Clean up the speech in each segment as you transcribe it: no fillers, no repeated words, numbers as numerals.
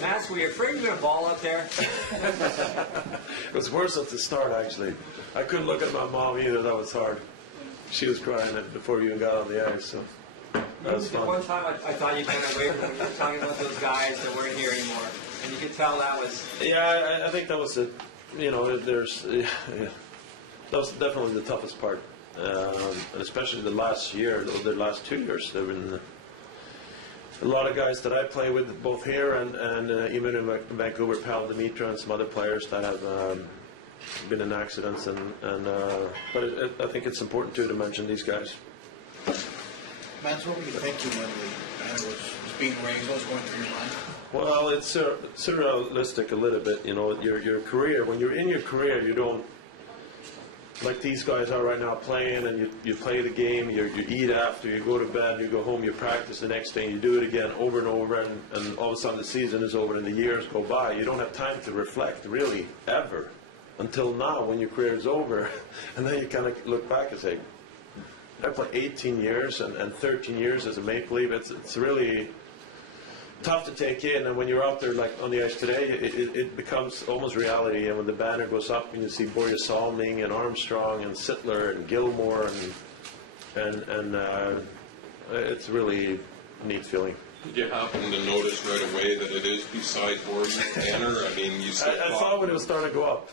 Matt, were you afraid you were going to ball out there? It was worse at the start, actually. I couldn't look at my mom either. That was hard. She was crying before you even got on the ice. So that was fun. One time I thought you'd been away from when you were talking about those guys that weren't here anymore. And you could tell that was... Yeah, I think that was it. You know, that was definitely the toughest part. And especially the last year, the last 2 years. There have been a lot of guys that I play with, both here and even in Vancouver, Pal Dimitra and some other players that have been in accidents. But I think it's important too to mention these guys. Matt, what were you thinking when the banner was being raised? What was going through your mind? Well, it's surrealistic a little bit. You know, your career. When you're in your career, you don't, like these guys are right now, playing, and you play the game, you eat after, you go to bed, you go home, you practice the next day, you do it again over and over, and all of a sudden the season is over and the years go by. You don't have time to reflect, really, ever, until now when your career is over. And then you kind of look back and say, I played 18 years and 13 years as a Maple Leaf. It's really tough to take in, and when you're out there like on the ice today, it becomes almost reality. And when the banner goes up and you see Borja Salming and Armstrong and Sittler and Gilmore and it's really a neat feeling. Did you happen to notice right away that it is beside Borja's banner? I mean, you said I saw when it was starting to go up.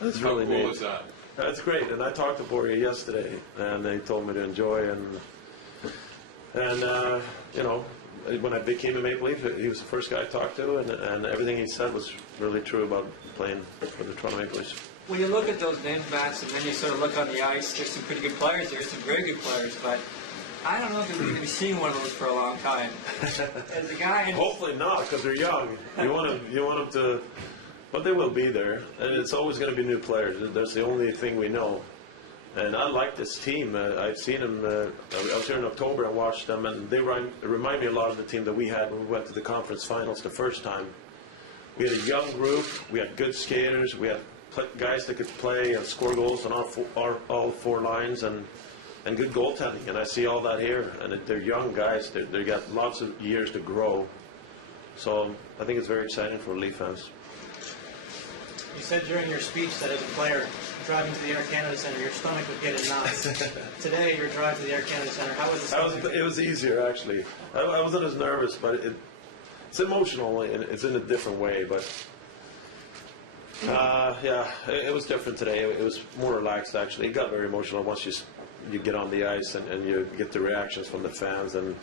That's really How cool neat. is that? That's great, and I talked to Borja yesterday, and they told me to enjoy and you know. When I became a Maple Leaf, he was the first guy I talked to, and everything he said was really true about playing for the Toronto Maple Leafs. When you look at those names, Matt, and then you sort of look on the ice, there's some pretty good players, there's some very good players, but I don't know if we're going to be seeing one of those for a long time. As a guy... Hopefully not, because they're young. You want them to... But they will be there, and it's always going to be new players. That's the only thing we know. And I like this team. I've seen them. I was here in October and watched them, and they remind me a lot of the team that we had when we went to the conference finals the first time. We had a young group. We had good skaters. We had guys that could play and score goals on all four lines, and good goaltending. And I see all that here. And they're young guys. They got lots of years to grow. So I think it's very exciting for Leaf fans. You said during your speech that as a player driving to the Air Canada Centre, your stomach would get in knots. Today, your drive to the Air Canada Centre, how was it? It was easier, actually. I wasn't as nervous, but it's emotional, and it's in a different way. But yeah, it was different today. It was more relaxed, actually. It got very emotional once you get on the ice and you get the reactions from the fans, and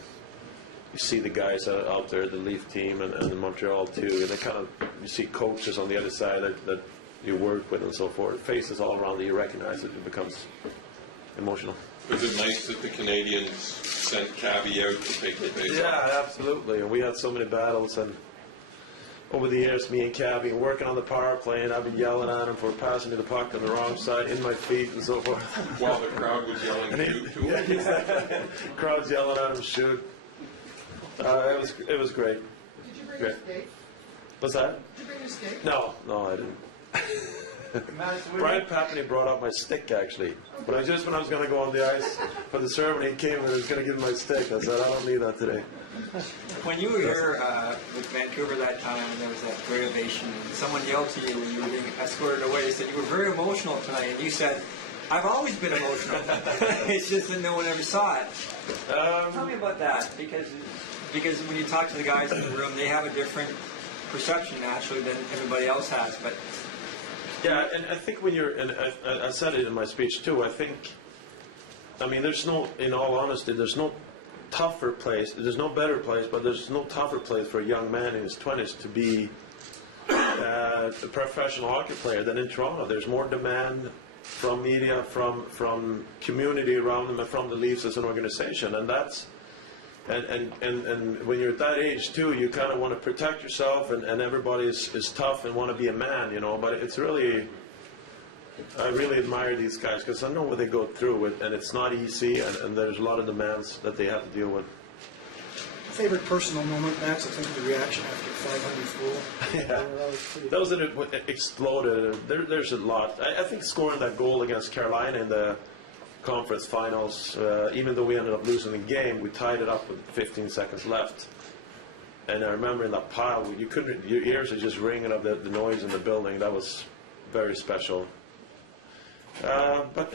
you see the guys out there, the Leaf team and the Montreal too, and they kind of, you see coaches on the other side that you work with and so forth. Faces all around that you recognize it becomes emotional. Was it nice that the Canadians sent Cabby out to take the face off? Yeah, absolutely. And we had so many battles, and over the years, me and Cabby working on the power play, and I've been yelling at him for passing me the puck on the wrong side, in my feet, and so forth. While the crowd was yelling, shoot to him. Exactly. Crowd's yelling at him, shoot. It was great. Did you bring your skate? What's that? Did you bring your skate? No, I didn't. Brian Papney brought out my stick, actually. But when I was going to go on the ice for the serve, and he came and he was going to give me my stick. I said, I don't need that today. When you were here with Vancouver that time, and there was that great ovation, and someone yelled to you when you were being escorted away, they said, you were very emotional tonight, and you said, I've always been emotional. It's just that no one ever saw it. Tell me about that, because when you talk to the guys in the room, they have a different perception, naturally, than everybody else has, but... Yeah, and I think when you're, and I said it in my speech too, there's no, in all honesty, there's no tougher place, there's no better place, but there's no tougher place for a young man in his 20s to be a professional hockey player than in Toronto. There's more demand from media, from community around them, and from the Leafs as an organization, and that's, and when you're at that age too, you kind of want to protect yourself, and everybody is tough and want to be a man, but it's really, I really admire these guys because I know what they go through, and it's not easy, and there's a lot of demands that they have to deal with. Favorite personal moment, Max? I think the reaction after 500 goal. Yeah, that was it exploded. There's a lot. I think scoring that goal against Carolina in the conference finals, even though we ended up losing the game, we tied it up with 15 seconds left. And I remember in that pile, you couldn't, your ears are just ringing of the noise in the building. That was very special. But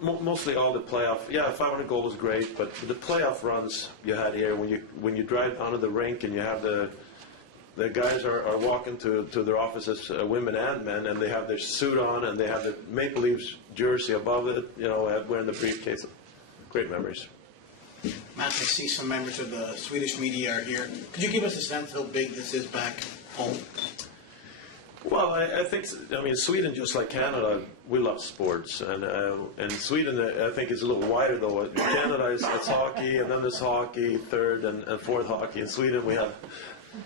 mostly all the playoff. Yeah, 500 goal was great, but the playoff runs you had here when you drive onto the rink and you have the guys are walking to their offices, women and men, and they have their suit on and they have the Maple Leafs jersey above it, wearing the briefcase. Great memories. Matt, I see some members of the Swedish media are here. Could you give us a sense of how big this is back home? Well, I think, Sweden, just like Canada, we love sports. And Sweden, I think, is a little wider, though. Canada, it's hockey, and then there's hockey, third and fourth hockey. In Sweden, we have,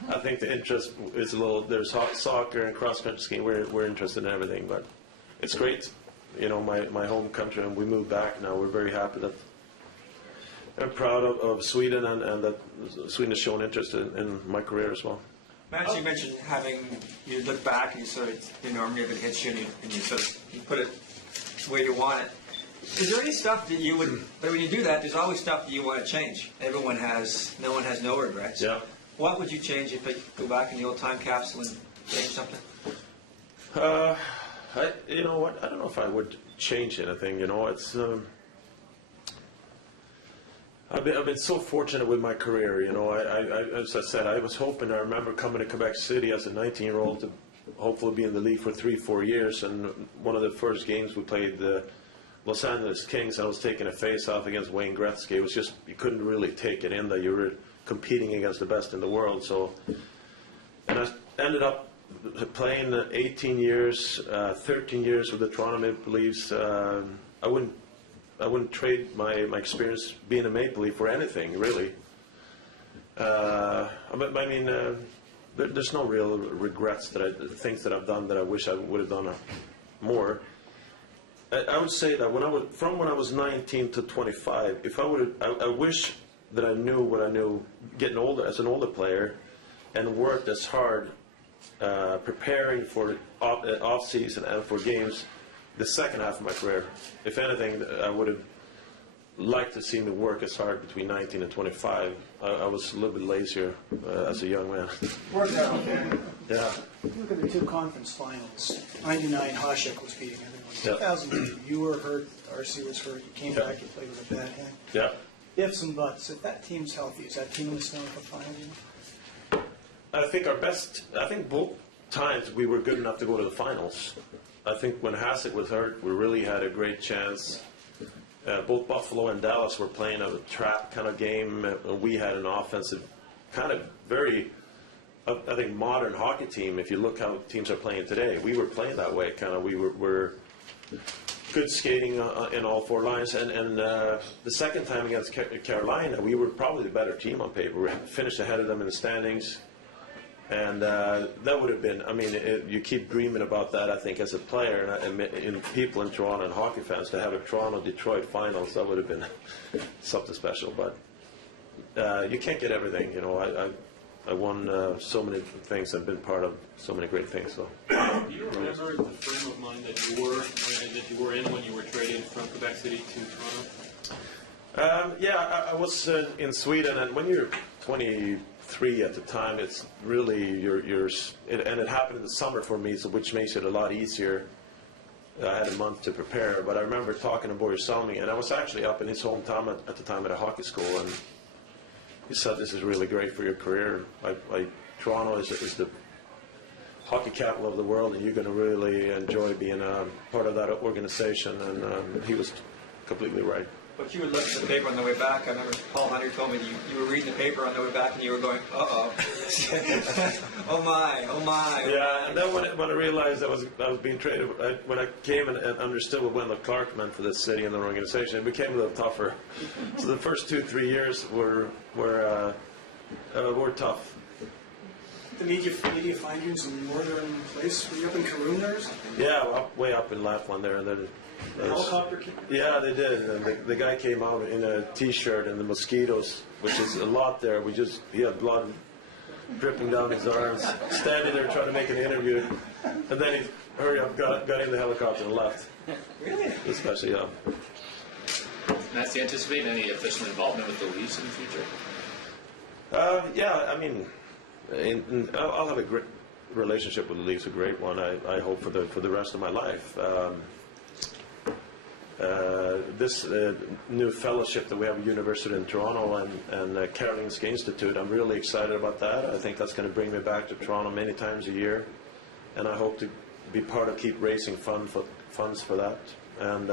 I think the interest is a little, there's soccer and cross-country skiing. We're interested in everything, but it's great. My home country, and we moved back now. We're very happy that I'm proud of Sweden and that Sweden has shown interest in my career as well. Matt, you mentioned you look back and you sort of, normally if it hits you and you sort of, you put it the way you want it. Is there any stuff that you would, but when you do that, there's always stuff that you want to change. No one has no regrets. Yeah. What would you change if you go back in the old time capsule and change something? You know what? I don't know if I would change anything. It's. I've been so fortunate with my career. As I said, I was hoping. I remember coming to Quebec City as a 19-year-old to hopefully be in the league for 3-4 years. And one of the first games we played the Los Angeles Kings, and I was taking a face-off against Wayne Gretzky. It was just you couldn't really take it in that you were competing against the best in the world. So, and I ended up playing 18 years, 13 years with the Toronto Maple Leafs. I wouldn't trade my experience being a Maple Leaf for anything, really. There's no real regrets things that I've done that I wish I would have done more. I would say that when I was 19 to 25, I wish that I knew what I knew getting older as an older player, and worked as hard preparing for off season and for games. The second half of my career, if anything, I would have liked to see me work as hard between 19 and 25. I was a little bit lazier as a young man. Worked out, okay. Yeah. Look at the two conference finals. 99, Hasek was beating everyone. Yeah. 2002, you were hurt, Darcy was hurt, you came back, you played with a bad hand. Yeah. Ifs and buts, if that team's healthy, is that team in the Stanley Cup final? I think both times we were good enough to go to the finals. I think when Hasek was hurt, we really had a great chance. Both Buffalo and Dallas were playing a trap kind of game, and we had an offensive, kind of very, I think, modern hockey team. If you look how teams are playing today, we were playing that way. Kind of, we were good skating in all four lines. And the second time against Carolina, we were probably the better team on paper. We finished ahead of them in the standings. And that would have been, you keep dreaming about that, I think, as a player, and people in Toronto and hockey fans, to have a Toronto-Detroit finals, that would have been something special. But you can't get everything, I won so many things, I've been part of so many great things. So. Do you remember the frame of mind that you were in when you were traded from Quebec City to Toronto? I was in Sweden, and when you're 23 at the time, it's really and it happened in the summer for me, so which makes it a lot easier. I had a month to prepare, but I remember talking to Boris Salming, and I was actually up in his hometown at the time at a hockey school, and he said, "This is really great for your career. Toronto is the hockey capital of the world, and you're going to really enjoy being a part of that organization." And he was completely right. But you would look at the paper on the way back. I remember Paul Hunter told me that you were reading the paper on the way back and you were going, uh-oh. Oh my. Yeah, and then when I realized I was being traded, when I came and understood what Wendell Clark meant for this city and the organization, it became a little tougher. So the first 2-3 years were tough. Did you find you in some northern place? Were you up in Karuna or something? Yeah, way up in Lapland there. The helicopter came? Yeah, they did. And the guy came out in a T-shirt and the mosquitoes, which is a lot there. He had blood dripping down his arms, standing there trying to make an interview. And then he hurried up, got in the helicopter and left. Really? Especially, yeah. Matt, do you anticipate any official involvement with the Leafs in the future? Yeah, I mean, I'll have a great relationship with the league's a great one. I hope for the rest of my life. This new fellowship that we have at University in Toronto and Karolinska Institute, I'm really excited about that. I think that's going to bring me back to Toronto many times a year, and I hope to be part of keep raising funds for that. And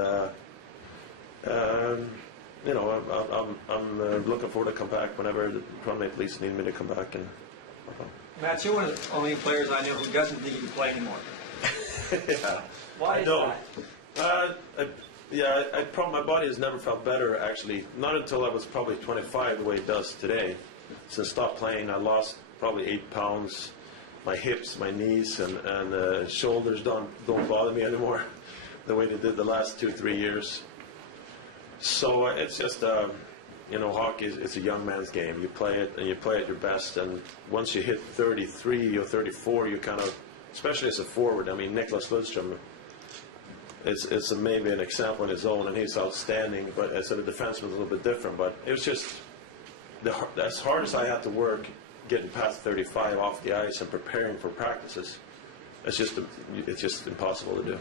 you know, I'm looking forward to come back whenever the Toronto Maple Leafs need me to come back. And Matt, you're one of the only players I know who doesn't think he can play anymore. yeah, Why I is know. that? My body has never felt better, actually. Not until I was probably 25, the way it does today. Since I stopped playing, I lost probably 8 pounds. My hips, my knees, and shoulders don't bother me anymore the way they did the last 2-3 years. So it's just, you know, hockey it's a young man's game. You play it, and you play at your best. And once you hit 33 or 34, you kind of, especially as a forward. I mean, Nicholas Lidstrom. It's maybe an example in his own, and he's outstanding. But as a defenseman, it's a little bit different. But it was just as hard as I had to work, getting past 35 off the ice and preparing for practices. It's just impossible to do.